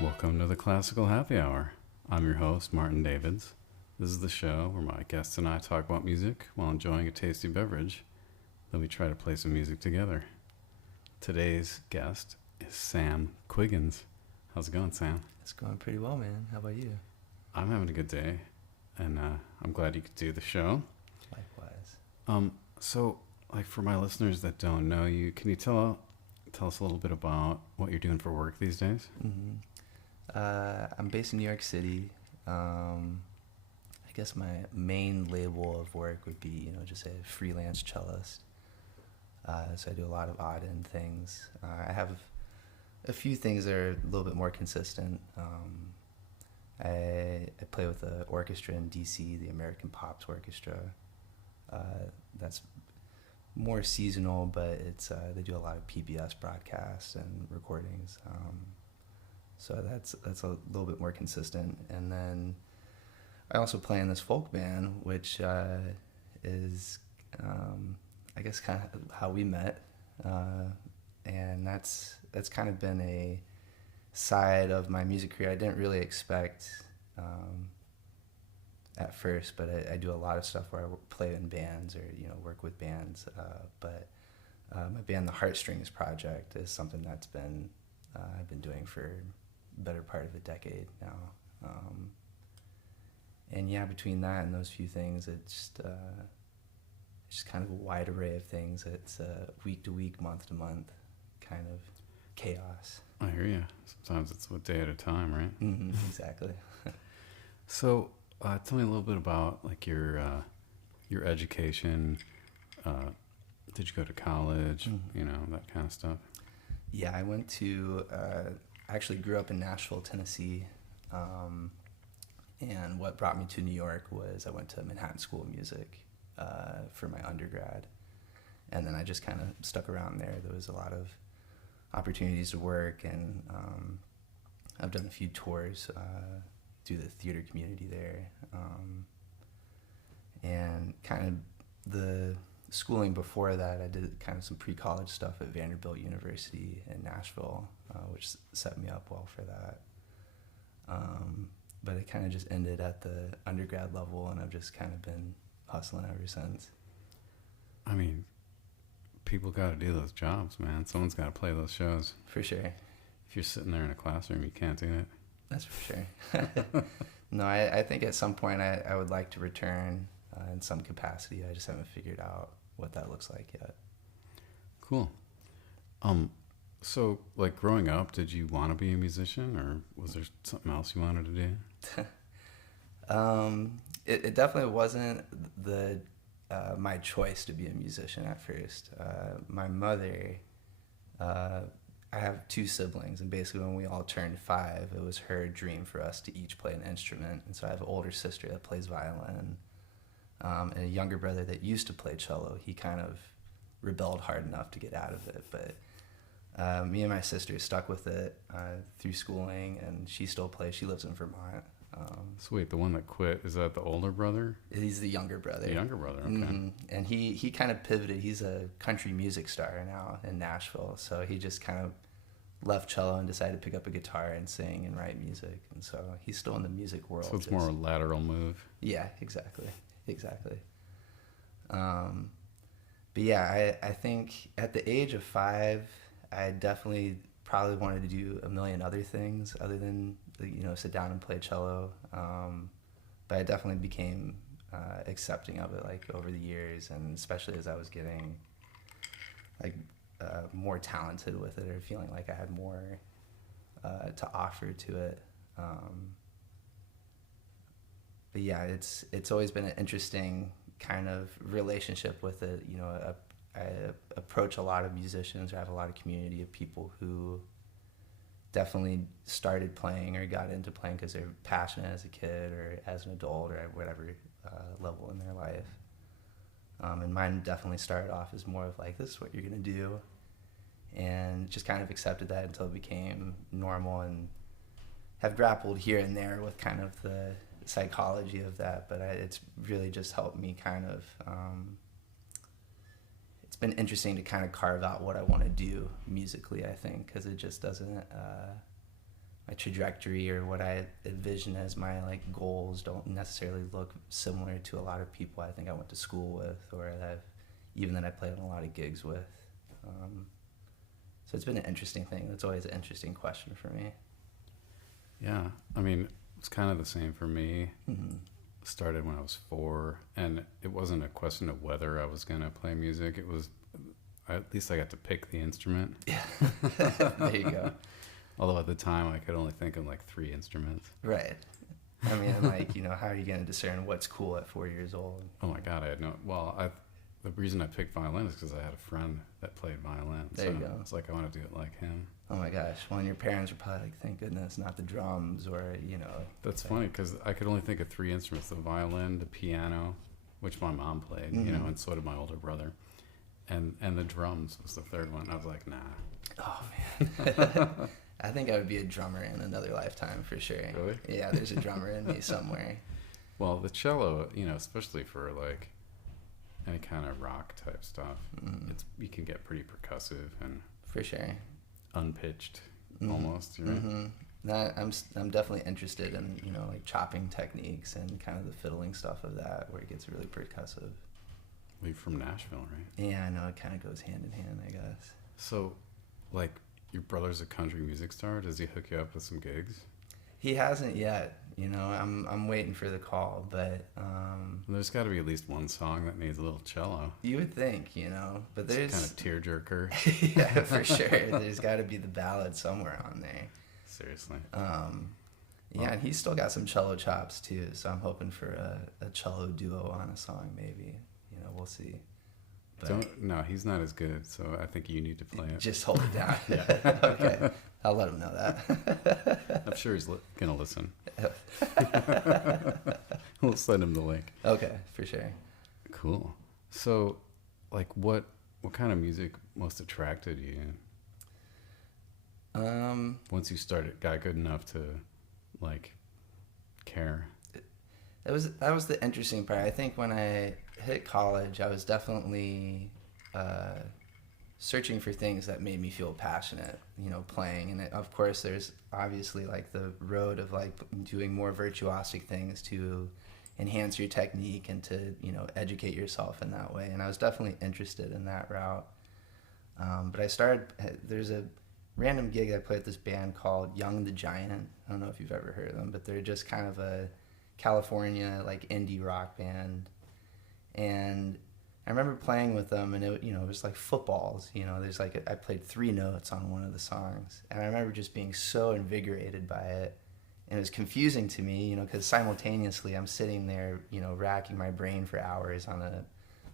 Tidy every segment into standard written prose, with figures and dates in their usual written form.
Welcome to the Classical Happy Hour. I'm your host, Martin Davids. This is the show where my guests and I talk about music while enjoying a tasty beverage. Then we try to play some music together. Today's guest is Sam Quiggins. How's it going, Sam? It's going pretty well, man. How about you? I'm having a good day, and I'm glad you could do the show. Likewise. So, for my listeners that don't know you, can you tell us a little bit about what you're doing for work these days? Mm-hmm. I'm based in New York City. I guess my main label of work would be, just a freelance cellist. So I do a lot of odd end things. I have a few things that are a little bit more consistent. I play with the orchestra in DC, the American Pops Orchestra. That's more seasonal, but it's they do a lot of PBS broadcasts and recordings. So that's a little bit more consistent. And then I also play in this folk band, which is I guess kind of how we met, and that's kind of been a side of my music career I didn't really expect at first, but I do a lot of stuff where I play in bands or work with bands. But my band, the Heartstrings Project, is something that's been I've been doing for the better part of a decade now. And yeah, between that and those few things, it's just kind of a wide array of things. It's week to week, month to month, kind of chaos. I hear you. Sometimes it's a day at a time, right? Mm-hmm, exactly. So, tell me a little bit about your education. Did you go to college? Mm-hmm. That kind of stuff. Yeah, I went to. I actually grew up in Nashville, Tennessee, and what brought me to New York was I went to Manhattan School of Music for my undergrad, and then I just kind of stuck around there. There was a lot of opportunities to work, and I've done a few tours through the theater community there, and kind of the schooling before that, I did kind of some pre-college stuff at Vanderbilt University in Nashville, which set me up well for that. But it kind of just ended at the undergrad level, and I've just kind of been hustling ever since. I mean, people got to do those jobs, man. Someone's got to play those shows. For sure. If you're sitting there in a classroom, you can't do it. That's for sure. No, I think at some point I would like to return in some capacity. I just haven't figured out what that looks like yet. Cool. So, growing up, did you want to be a musician, or was there something else you wanted to do? It definitely wasn't my choice to be a musician at first. My mother, I have two siblings, and basically when we all turned 5, it was her dream for us to each play an instrument. And so I have an older sister that plays violin, and a younger brother that used to play cello. He kind of rebelled hard enough to get out of it, but me and my sister stuck with it through schooling, and she still plays. She lives in Vermont. Sweet. The one that quit, is that the older brother? He's the younger brother. The younger brother, okay. Mm-hmm. And he kind of pivoted. He's a country music star now in Nashville, so he just kind of left cello and decided to pick up a guitar and sing and write music. And so he's still in the music world. So it's more a lateral move. Yeah, exactly. But yeah, I think at the age of 5, I definitely probably wanted to do a million other things other than sit down and play cello. But I definitely became accepting of it over the years, and especially as I was getting more talented with it, or feeling like I had more to offer to it. But yeah, it's always been an interesting kind of relationship with it. I approach a lot of musicians, or have a lot of community of people who definitely started playing or got into playing because they're passionate as a kid or as an adult or at whatever level in their life. And mine definitely started off as more of this is what you're going to do, and just kind of accepted that until it became normal, and have grappled here and there with kind of the psychology of that. But it's really just helped me kind of it's been interesting to kind of carve out what I want to do musically, I think, because it just doesn't trajectory or what I envision as my like goals don't necessarily look similar to a lot of people I think I went to school with, or that I played on a lot of gigs with. So it's been an interesting thing. That's always an interesting question for me. Yeah, I mean, it's kind of the same for me. Mm-hmm. Started when I was 4, and it wasn't a question of whether I was going to play music. It was, at least I got to pick the instrument. Yeah, there you go. Although at the time I could only think of like 3 instruments. Right. I mean, like, how are you going to discern what's cool at 4 years old? Oh my God, I had no, the reason I picked violin is because I had a friend that played violin. There you go. It's like I want to do it like him. Oh my gosh. Well, and your parents were probably like, thank goodness, not the drums or, That's funny because I could only think of 3 instruments: the violin, the piano, which my mom played, Mm-hmm. and so did my older brother, and the drums was the third one. I was like, nah. Oh man. I think I would be a drummer in another lifetime for sure. Really? Yeah, there's a drummer in me somewhere. Well, the cello, especially for like any kind of rock type stuff, you can get pretty percussive and for sure. Unpitched, Mm-hmm. almost. Right? Mm-hmm. I'm definitely interested in like chopping techniques and kind of the fiddling stuff of that, where it gets really percussive. Well, you're from Nashville, right? Yeah, I know it kind of goes hand in hand, I guess. So, like, your brother's a country music star. Does he hook you up with some gigs? He hasn't yet. I'm waiting for the call, but There's got to be at least one song that needs a little cello. you would think, but It's there's kind of tearjerker. yeah, for sure. There's got to be the ballad somewhere on there. Seriously. Yeah, and he's still got some cello chops too, so I'm hoping for a cello duo on a song, maybe. We'll see. But No, he's not as good, so I think you need to play it. just hold it down. Yeah. Okay, I'll let him know that. I'm sure he's gonna listen. We'll send him the link. Okay, for sure. Cool. So, like, what kind of music most attracted you? Once you got good enough to, like, care. That was the interesting part. I think when I hit college, I was definitely searching for things that made me feel passionate, playing. And of course, there's obviously like the road of like doing more virtuosic things to enhance your technique and to, educate yourself in that way. And I was definitely interested in that route. But there's a random gig I played with this band called Young the Giant. I don't know if you've ever heard of them, but they're just kind of a California like indie rock band. And I remember playing with them, and it was like footballs. There's like I played 3 notes on one of the songs, and I remember just being so invigorated by it. And it was confusing to me, because simultaneously I'm sitting there, racking my brain for hours on a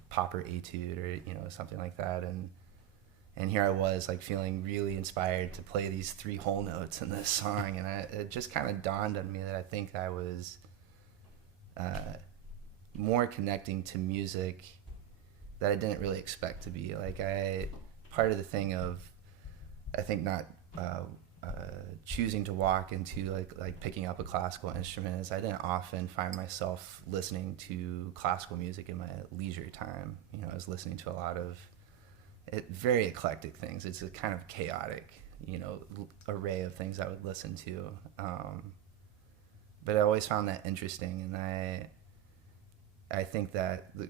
Popper etude or something like that, and here I was like feeling really inspired to play these 3 whole notes in this song, and it just kind of dawned on me that I think I was more connecting to music that I didn't really expect to be. Like part of the thing of, I think not choosing to walk into like picking up a classical instrument is I didn't often find myself listening to classical music in my leisure time. I was listening to a lot of very eclectic things. It's a kind of chaotic, array of things I would listen to. But I always found that interesting, and I think that the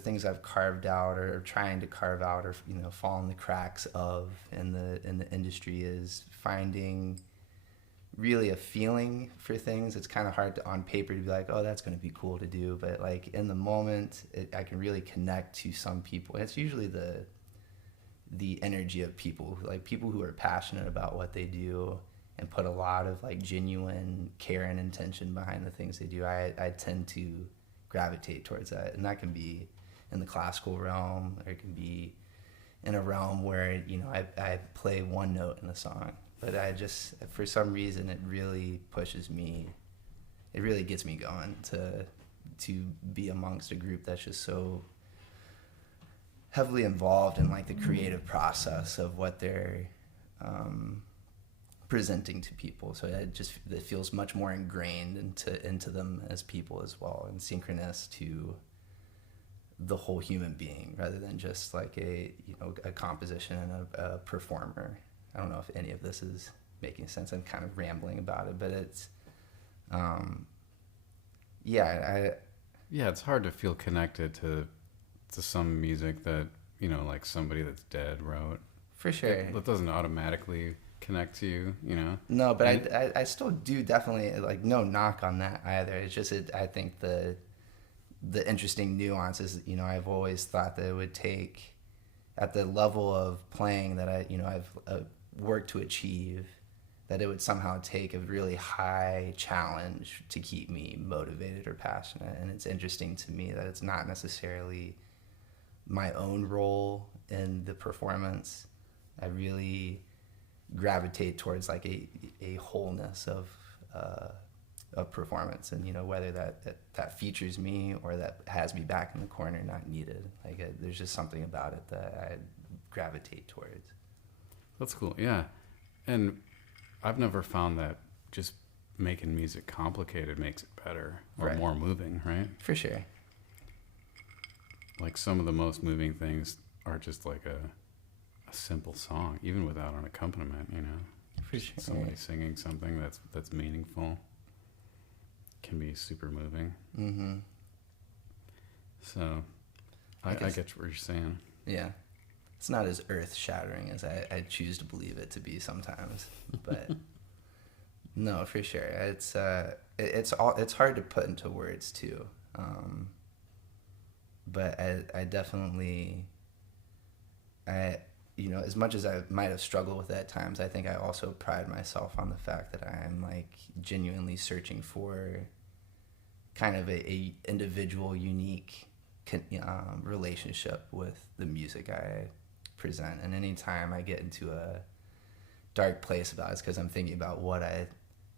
things I've carved out or trying to carve out or fall in the cracks of in the industry is finding really a feeling for things. It's kind of hard on paper to be like, oh, that's going to be cool to do, but like in the moment I can really connect to some people. It's usually the energy of people who are passionate about what they do and put a lot of like genuine care and intention behind the things they do. I tend to gravitate towards that, and that can be in the classical realm, or it can be in a realm where I play 1 note in a song, but I just, for some reason, it really pushes me, it really gets me going to be amongst a group that's just so heavily involved in like the creative process of what they're presenting to people. So it feels much more ingrained into them as people as well, and synchronous to the whole human being rather than just like a composition and a performer. I don't know if any of this is making sense. I'm kind of rambling about it, but it's, yeah, Yeah, it's hard to feel connected to some music that, you know, like somebody that's dead wrote. for sure. That doesn't automatically connect to you, you know? No, but And I still do definitely, like, no knock on that either. It's just, I think the interesting nuance is, you know, I've always thought that it would take, at the level of playing that I've worked to achieve, that it would somehow take a really high challenge to keep me motivated or passionate. And it's interesting to me that it's not necessarily my own role in the performance. I really gravitate towards like a wholeness of performance, and, you know, whether that features me or that has me back in the corner not needed. Like, there's just something about it that I gravitate towards. that's cool, yeah. And I've never found that just making music complicated makes it better or Right. more moving, right? For sure. Like some of the most moving things are just like a simple song, even without an accompaniment, you know? For sure. Somebody singing something that's meaningful can be super moving. Mm-hmm. So I get what you're saying. Yeah. It's not as earth-shattering as I choose to believe it to be sometimes, but no, for sure. It's hard to put into words too. But I definitely, you know, as much as I might have struggled with it at times, I think I also pride myself on the fact that I'm like genuinely searching for kind of a individual, unique relationship with the music I present. And anytime I get into a dark place about it, it's because I'm thinking about what I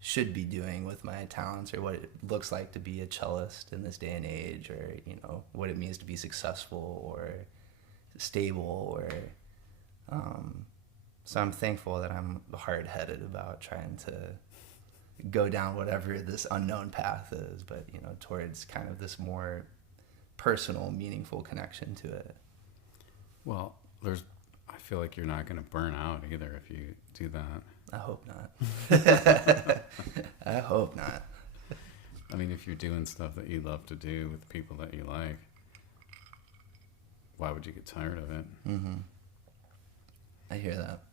should be doing with my talents, or what it looks like to be a cellist in this day and age, or, you know, what it means to be successful or stable, or so I'm thankful that I'm hard-headed about trying to go down whatever this unknown path is, but, you know, towards kind of this more personal, meaningful connection to it. Well, I feel like you're not going to burn out either if you do that. I hope not. I hope not. I mean, if you're doing stuff that you love to do with people that you like, why would you get tired of it? Mm-hmm. I hear that.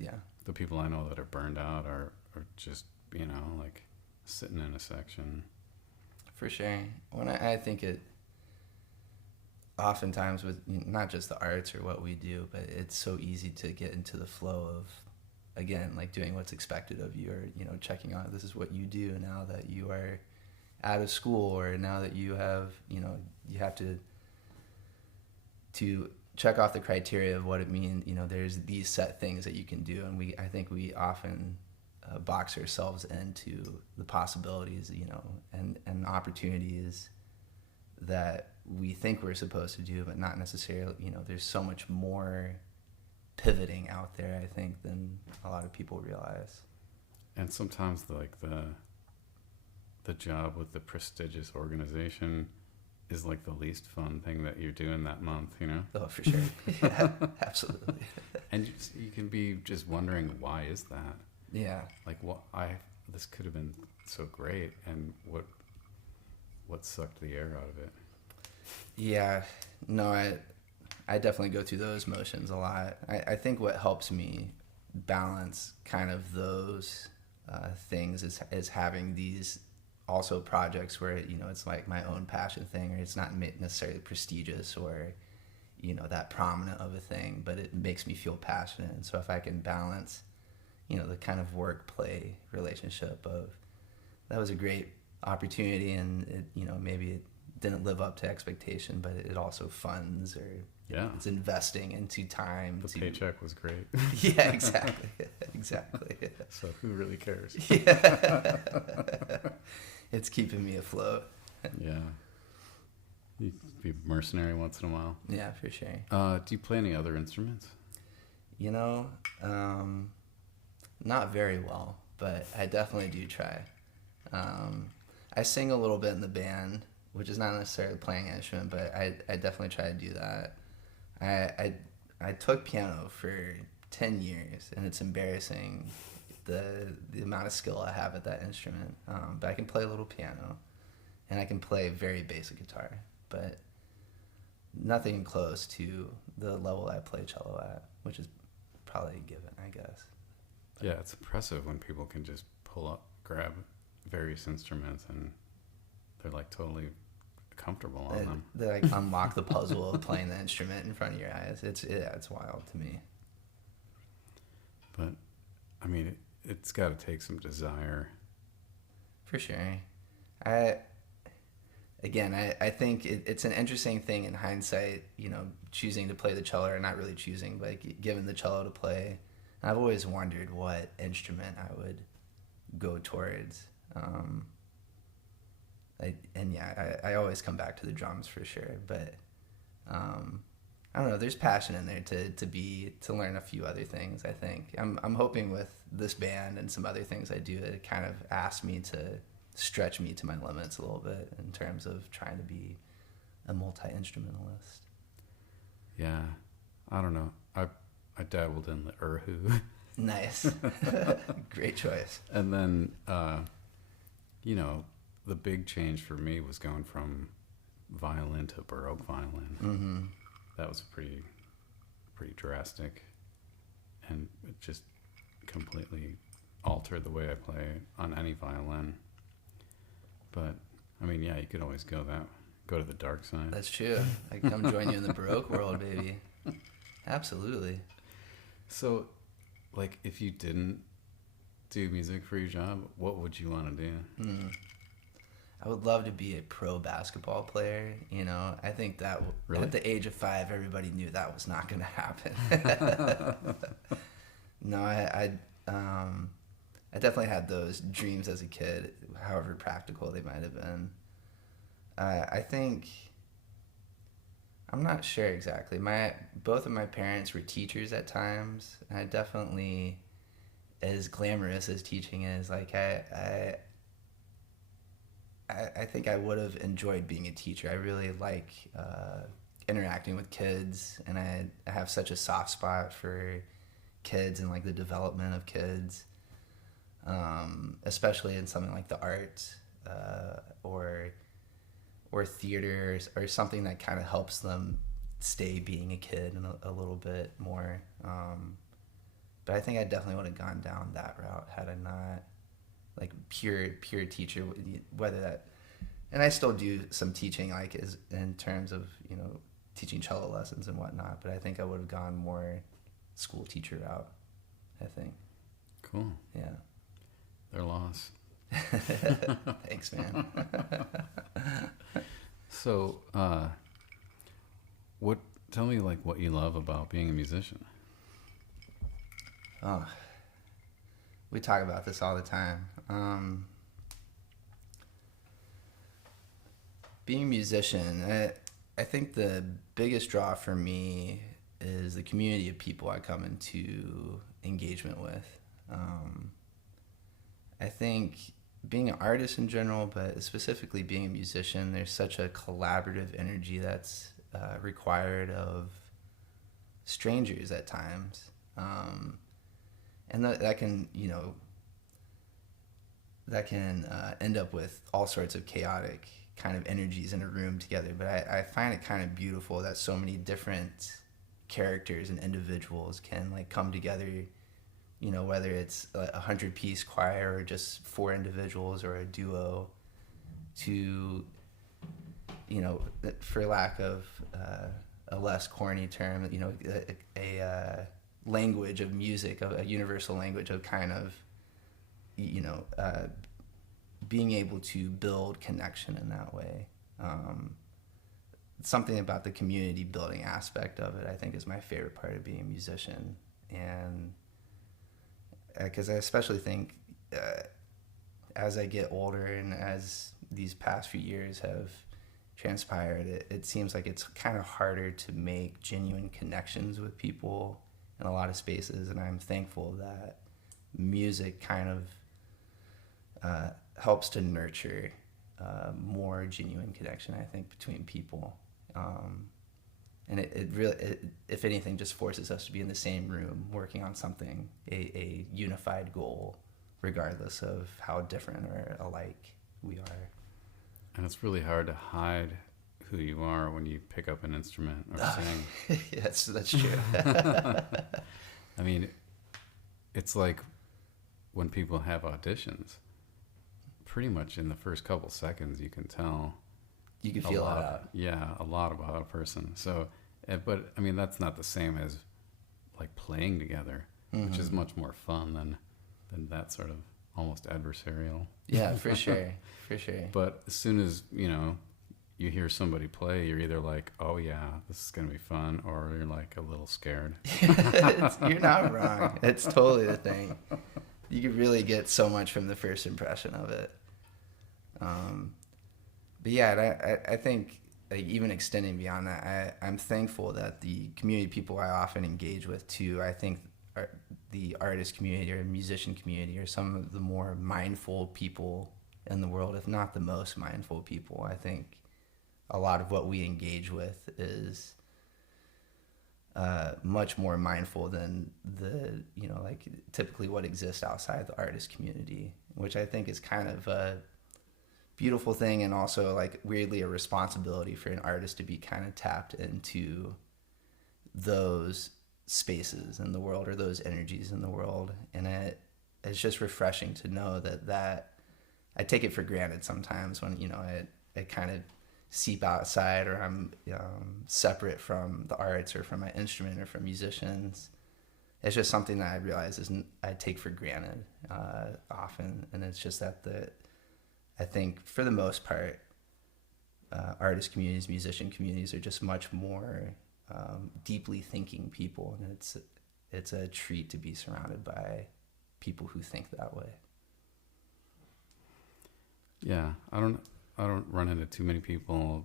Yeah. The people I know that are burned out are just, you know, like sitting in a section. For sure. When I think it, oftentimes with not just the arts or what we do, but it's so easy to get into the flow of, again, like doing what's expected of you, or, you know, checking on, this is what you do now that you are out of school, or now that you have, you know, you have to check off the criteria of what it means. You know, there's these set things that you can do, and I think we often box ourselves into the possibilities, you know, and opportunities that we think we're supposed to do, but not necessarily. You know, there's so much more pivoting out there, I think, than a lot of people realize. And sometimes the job with the prestigious organization is like the least fun thing that you're doing that month, you know? Oh, for sure. Yeah, absolutely. And you can be just wondering, why is that? Yeah. Like, this could have been so great, and what sucked the air out of it? Yeah. No, I definitely go through those motions a lot. I think what helps me balance kind of those things is having these also projects where, you know, it's like my own passion thing, or it's not necessarily prestigious or, you know, that prominent of a thing, but it makes me feel passionate. And so if I can balance, you know, the kind of work-play relationship of, that was a great opportunity, and it, you know, maybe it didn't live up to expectation, but it also funds, or it's investing into time. The paycheck was great. Yeah, exactly. Exactly. So who really cares? Yeah. It's keeping me afloat. Yeah. You be mercenary once in a while. Yeah, for sure. Do you play any other instruments? You know, not very well, but I definitely do try. I sing a little bit in the band, which is not necessarily playing an instrument, but I definitely try to do that. I took piano for 10 years, and it's embarrassing the amount of skill I have at that instrument. But I can play a little piano, and I can play very basic guitar, but nothing close to the level I play cello at, which is probably a given, I guess. But Yeah, it's impressive when people can just grab various instruments and they're like totally comfortable on them. they like unlock the puzzle of playing the instrument in front of your eyes. It's wild to me. But I mean, it's got to take some desire. For sure. I think it's an interesting thing in hindsight, choosing to play the cello or not really choosing, but given the cello to play. I've always wondered what instrument I would go towards. I always come back to the drums for sure, but I don't know. There's passion in there to learn a few other things. I think I'm hoping with this band and some other things I do, it kind of asks me to stretch me to my limits a little bit in terms of trying to be a multi-instrumentalist. Yeah, I don't know. I dabbled in the erhu. Nice. Great choice. And then, the big change for me was going from violin to Baroque violin. Mm-hmm. That was pretty drastic, and it just completely altered the way I play on any violin. But I mean, yeah, you could always go to the dark side. That's true. I can come join you in the Baroque world, baby. Absolutely. So, like, if you didn't do music for your job, what would you want to do? I would love to be a pro basketball player. I think that Really? at the age of 5, everybody knew that was not going to happen. No, I definitely had those dreams as a kid, however practical they might have been. I think, I'm not sure exactly. Both of my parents were teachers at times, and I definitely, as glamorous as teaching is, like I think I would have enjoyed being a teacher. I really like interacting with kids, and I have such a soft spot for kids and like the development of kids, especially in something like the arts or theater or something that kind of helps them stay being a kid and a little bit more. But I think I definitely would have gone down that route had I not, like, pure teacher, whether that, and I still do some teaching, like, is in terms of teaching cello lessons and whatnot, but I think I would have gone more school teacher route, I think. Cool. Yeah. Their loss. Thanks, man. So, tell me, like, what you love about being a musician. Oh, we talk about this all the time. Being a musician, I think the biggest draw for me is the community of people I come into engagement with. I think being an artist in general, but specifically being a musician, there's such a collaborative energy that's required of strangers at times. And that can end up with all sorts of chaotic kind of energies in a room together. But I find it kind of beautiful that so many different characters and individuals can like come together, whether it's a 100-piece choir or just 4 individuals or a duo to, for lack of a less corny term, a language of music, a universal language of kind of, being able to build connection in that way. Something about the community building aspect of it, I think, is my favorite part of being a musician. And because I especially think as I get older and as these past few years have transpired, it seems like it's kind of harder to make genuine connections with people in a lot of spaces, and I'm thankful that music kind of helps to nurture more genuine connection, I think, between people. And it really, if anything, just forces us to be in the same room working on something, a unified goal, regardless of how different or alike we are. And it's really hard to hide who you are when you pick up an instrument or sing. Yes, that's true. I mean, it's like when people have auditions, pretty much in the first couple seconds you can tell. You can feel it out. Yeah, a lot about a person. So, but I mean, that's not the same as like playing together, which is much more fun than that sort of almost adversarial. Yeah, for sure, for sure. But as soon as, you know, you hear somebody play, you're either like, oh yeah, this is going to be fun, or you're like a little scared. You're not wrong. It's totally the thing. You can really get so much from the first impression of it. But yeah, I think, like, even extending beyond that, I'm thankful that the community people I often engage with too, I think the artist community or musician community are some of the more mindful people in the world, if not the most mindful people. I think a lot of what we engage with is much more mindful than the, you know, like typically what exists outside the artist community, which I think is kind of a beautiful thing, and also like weirdly a responsibility for an artist to be kind of tapped into those spaces in the world or those energies in the world. And it's just refreshing to know that I take it for granted sometimes when, you know, I kind of seep outside, or I'm separate from the arts or from my instrument or from musicians. It's just something that I realize I take for granted often. And it's just that I think for the most part, artist communities, musician communities are just much more deeply thinking people, and it's a treat to be surrounded by people who think that way. Yeah, I don't run into too many people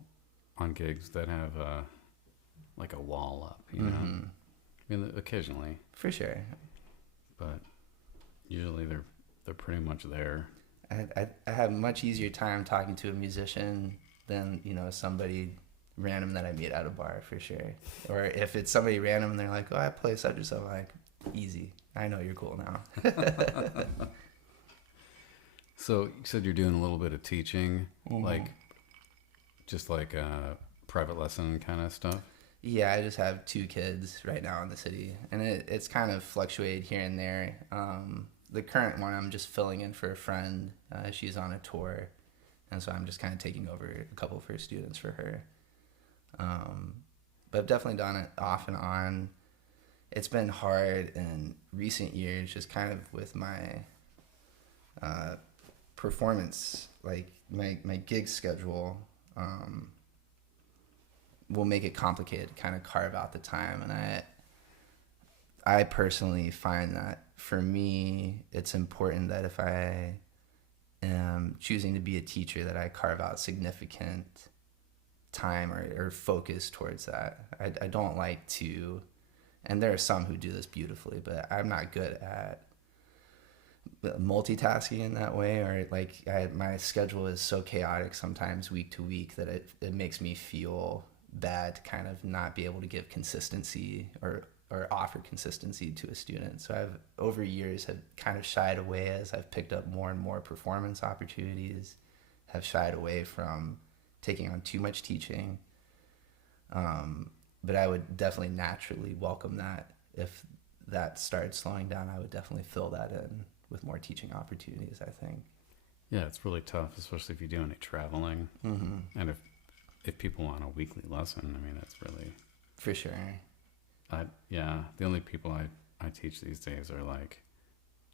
on gigs that have like a wall up, you know. I mean, occasionally, for sure, but usually they're pretty much there. I have much easier time talking to a musician than, you know, somebody random that I meet at a bar, for sure. Or if it's somebody random and they're like, oh, I play such and so, I'm like, easy, I know you're cool now. So you said you're doing a little bit of teaching, like just like private lesson kind of stuff? Yeah, I just have 2 kids right now in the city, and it's kind of fluctuated here and there. The current one, I'm just filling in for a friend. She's on a tour, and so I'm just kind of taking over a couple of her students for her. But I've definitely done it off and on. It's been hard in recent years, just kind of with my performance, like my gig schedule will make it complicated to kind of carve out the time. And I personally find that for me, it's important that if I am choosing to be a teacher, that I carve out significant time or focus towards that. I don't like to, and there are some who do this beautifully, but I'm not good at multitasking in that way, or like my schedule is so chaotic sometimes week to week that it makes me feel bad to kind of not be able to give consistency or offer consistency to a student. So I've over years have kind of shied away as I've picked up more and more performance opportunities, have shied away from taking on too much teaching. But I would definitely naturally welcome that. If that started slowing down, I would definitely fill that in with more teaching opportunities, I think. Yeah, it's really tough, especially if you do any traveling. And if people want a weekly lesson, I mean, that's really... For sure. The only people I teach these days are like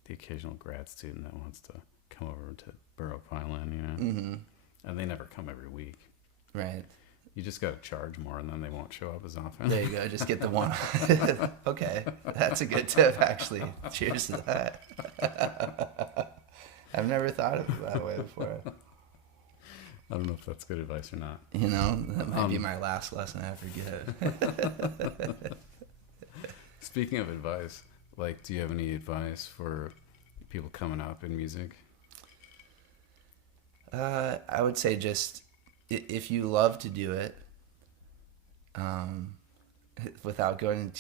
the occasional grad student that wants to come over to Baroque violin, you know? And they never come every week. Right. You just got to charge more, and then they won't show up as often. There you go. Just get the one. Okay. That's a good tip, actually. Cheers to that. I've never thought of it that way before. I don't know if that's good advice or not. You know, that might be my last lesson I ever get. Speaking of advice, like, do you have any advice for people coming up in music? I would say just, if you love to do it, without going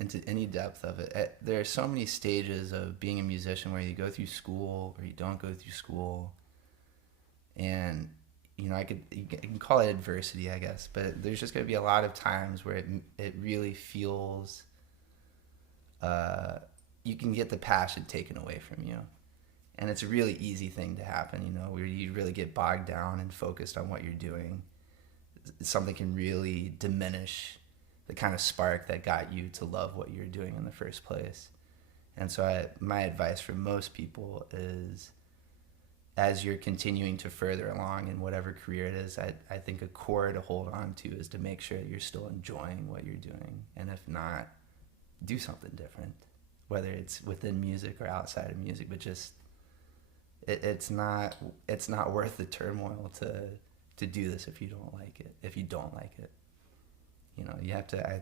into any depth of it, there are so many stages of being a musician where you go through school or you don't go through school, and you can call it adversity, I guess, but there's just going to be a lot of times where it really feels you can get the passion taken away from you, and it's a really easy thing to happen, where you really get bogged down and focused on what you're doing. Something can really diminish the kind of spark that got you to love what you're doing in the first place. And so my advice for most people is, as you're continuing to further along in whatever career it is, I think a core to hold on to is to make sure that you're still enjoying what you're doing. And if not, do something different, whether it's within music or outside of music, but just it's not worth the turmoil to do this if you don't like it. You have to,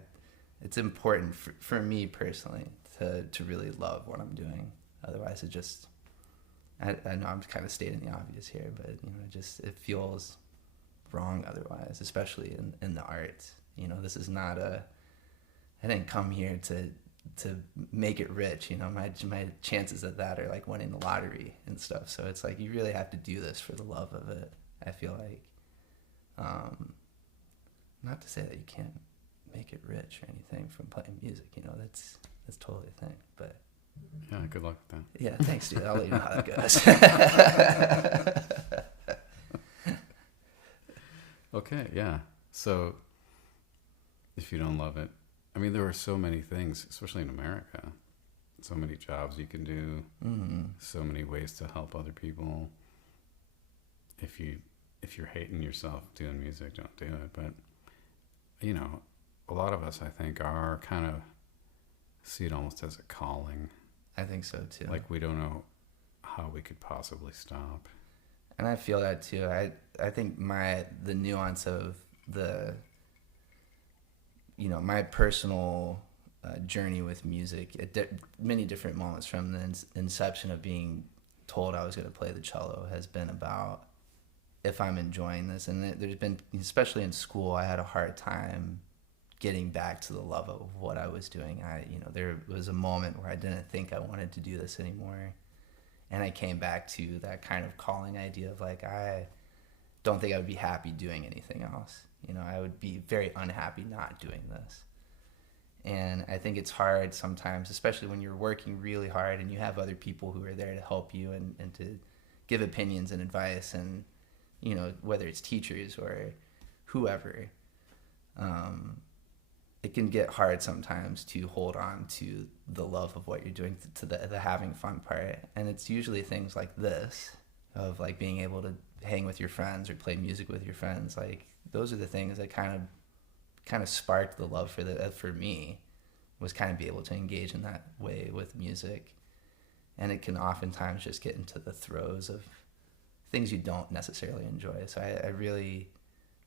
it's important for me personally to really love what I'm doing. Otherwise it just, I know I'm kind of stating the obvious here, but it feels wrong otherwise, especially in the arts. This is not I didn't come here to make it rich. My chances of that are like winning the lottery and stuff. So it's like you really have to do this for the love of it. I feel like, not to say that you can't make it rich or anything from playing music. That's totally a thing. But yeah, good luck with that. Yeah, thanks, dude. I'll let you know how that goes. Okay, yeah. So if you don't love it, I mean, there are so many things, especially in America, so many jobs you can do, so many ways to help other people. If you're hating yourself doing music, don't do it. But a lot of us, I think, are kind of see it almost as a calling. I think so too. Like we don't know how we could possibly stop. And I feel that too. I think the nuance of my personal journey with music at many different moments, from the inception of being told I was going to play the cello, has been about if I'm enjoying this. And there's been, especially in school, I had a hard time getting back to the love of what I was doing. There was a moment where I didn't think I wanted to do this anymore. And I came back to that kind of calling idea of like, I don't think I would be happy doing anything else. I would be very unhappy not doing this. And I think it's hard sometimes, especially when you're working really hard and you have other people who are there to help you and to give opinions and advice, and, whether it's teachers or whoever, it can get hard sometimes to hold on to the love of what you're doing, to the having fun part. And it's usually things like this, of like being able to hang with your friends or play music with your friends. Like those are the things that kind of sparked the love for me, was kind of be able to engage in that way with music. And it can oftentimes just get into the throes of things you don't necessarily enjoy. So I really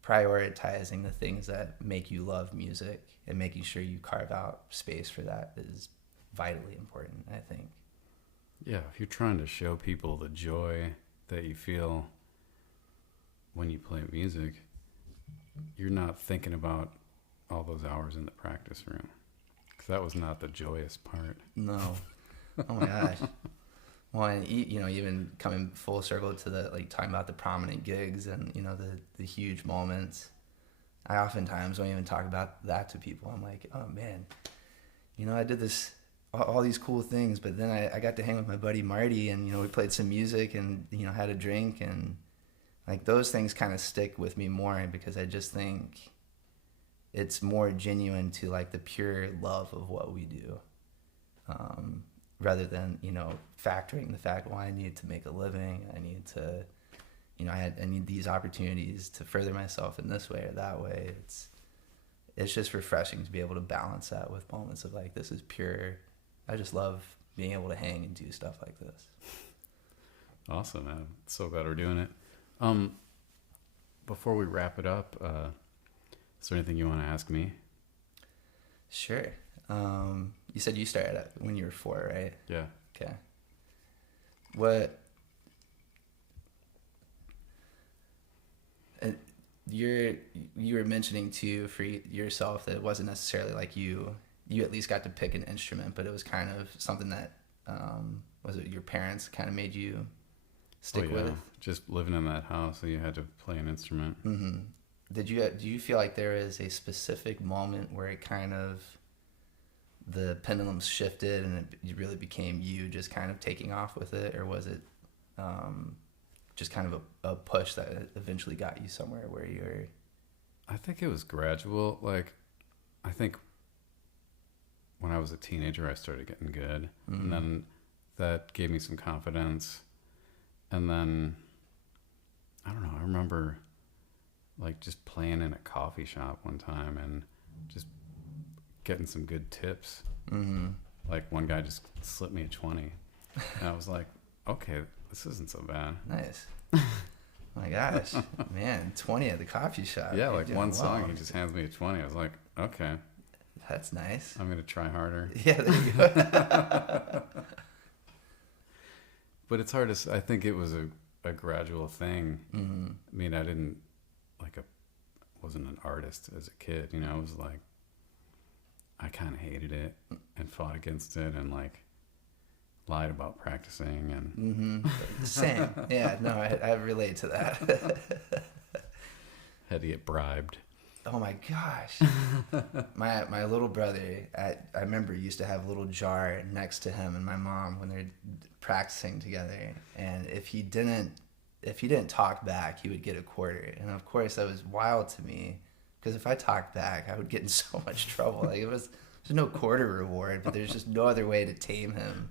prioritizing the things that make you love music and making sure you carve out space for that is vitally important, I think. Yeah, if you're trying to show people the joy that you feel when you play music, you're not thinking about all those hours in the practice room, because that was not the joyous part. No. Oh my gosh. Well, and even coming full circle to talking about the prominent gigs and the huge moments, I oftentimes don't even talk about that to people. I'm like, oh man, I did this, all these cool things, but then I got to hang with my buddy Marty, and we played some music and had a drink, and like those things kind of stick with me more, because I just think it's more genuine to like the pure love of what we do. Rather than, factoring the fact, well, I need to make a living, I need to, I need these opportunities to further myself in this way or that way. It's just refreshing to be able to balance that with moments of like, this is pure. I just love being able to hang and do stuff like this. Awesome, man. So glad we're doing it. Before we wrap it up, is there anything you want to ask me? Sure. You said you started when you were 4, right? Yeah. Okay. you were mentioning too for yourself that it wasn't necessarily like you at least got to pick an instrument, but it was kind of something that was it your parents kind of made you stick with? Just living in that house, so you had to play an instrument. Mm-hmm. Do you feel like there is a specific moment where it kind of the pendulum shifted and it really became you just kind of taking off with it, or was it just kind of a push that eventually got you somewhere where you're... I think it was gradual. Like, I think when I was a teenager, I started getting good. Mm-hmm. And then that gave me some confidence. And then, I don't know, I remember like just playing in a coffee shop one time and just getting some good tips. Mm-hmm. Like one guy just slipped me a 20. And I was like, okay, this isn't so bad. Nice. My gosh, man, 20 at the coffee shop. Yeah, like one song, he just hands me a 20. I was like, okay. That's nice. I'm going to try harder. Yeah, there you go. But it's hard to, I think it was a gradual thing. Mm-hmm. I mean, I didn't, wasn't an artist as a kid, you know, it was like, I kind of hated it and fought against it and like lied about practicing and mm-hmm. Same. Yeah, no, I relate to that. Had to get bribed. Oh my gosh. My little brother, I remember used to have a little jar next to him and my mom when they're practicing together, and if he didn't talk back, he would get a quarter. And of course that was wild to me, because if I talked back, I would get in so much trouble. Like there's no quarter reward, but there's just no other way to tame him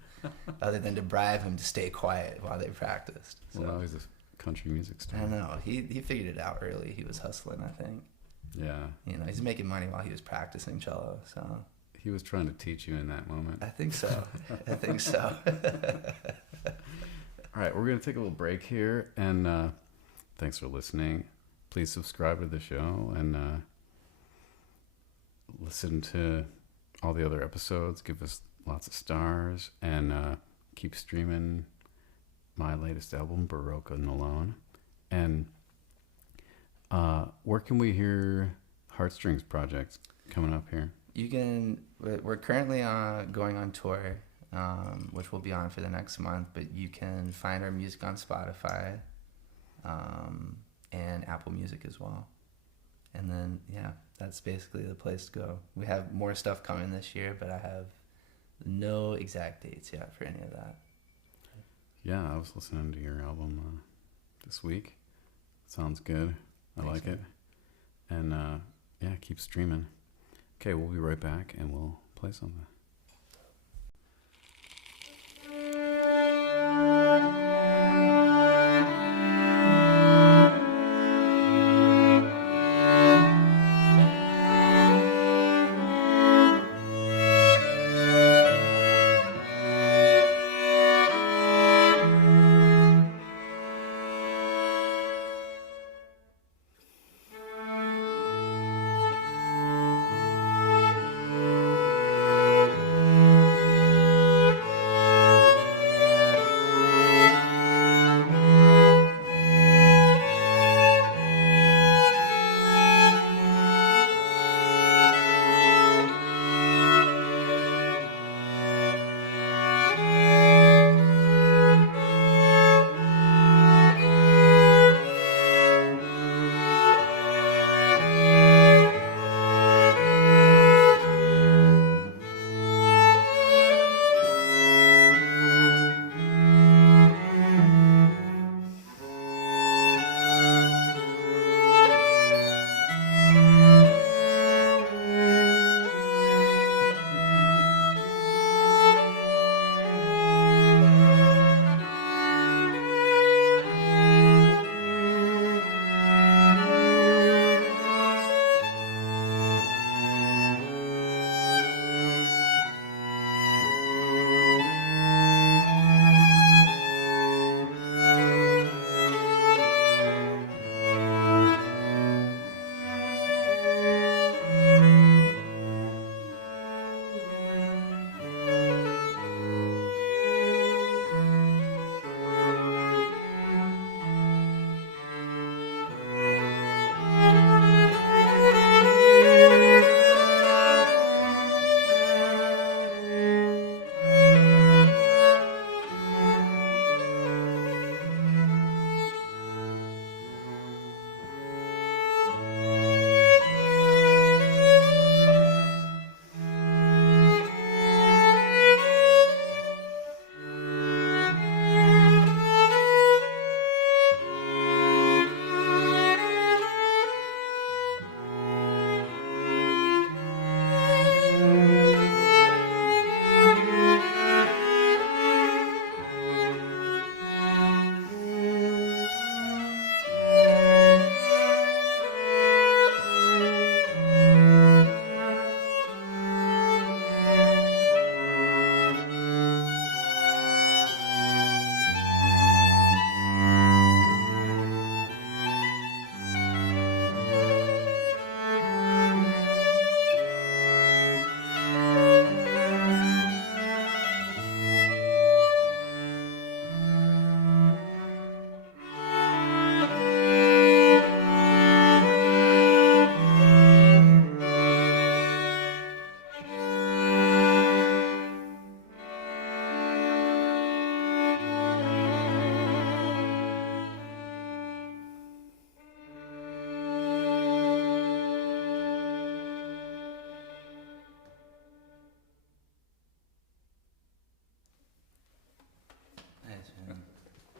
other than to bribe him to stay quiet while they practiced. So, well, now he's a country music star. I know. He figured it out early. He was hustling, I think. Yeah. You know, he's making money while he was practicing cello, so. He was trying to teach you in that moment. I think so. I think so. All right, we're going to take a little break here, and thanks for listening. Please subscribe to the show and listen to all the other episodes. Give us lots of stars, and keep streaming my latest album, Baroque and Alone. And where can we hear Heartstrings Project coming up here? We're currently going on tour, which we'll be on for the next month, but you can find our music on Spotify and Apple Music as well. And then, yeah, that's basically the place to go. We have more stuff coming this year, but I have no exact dates yet for any of that. Yeah, I was listening to your album this week. Sounds good. I like it. And, yeah, keep streaming. Okay, we'll be right back, and we'll play something.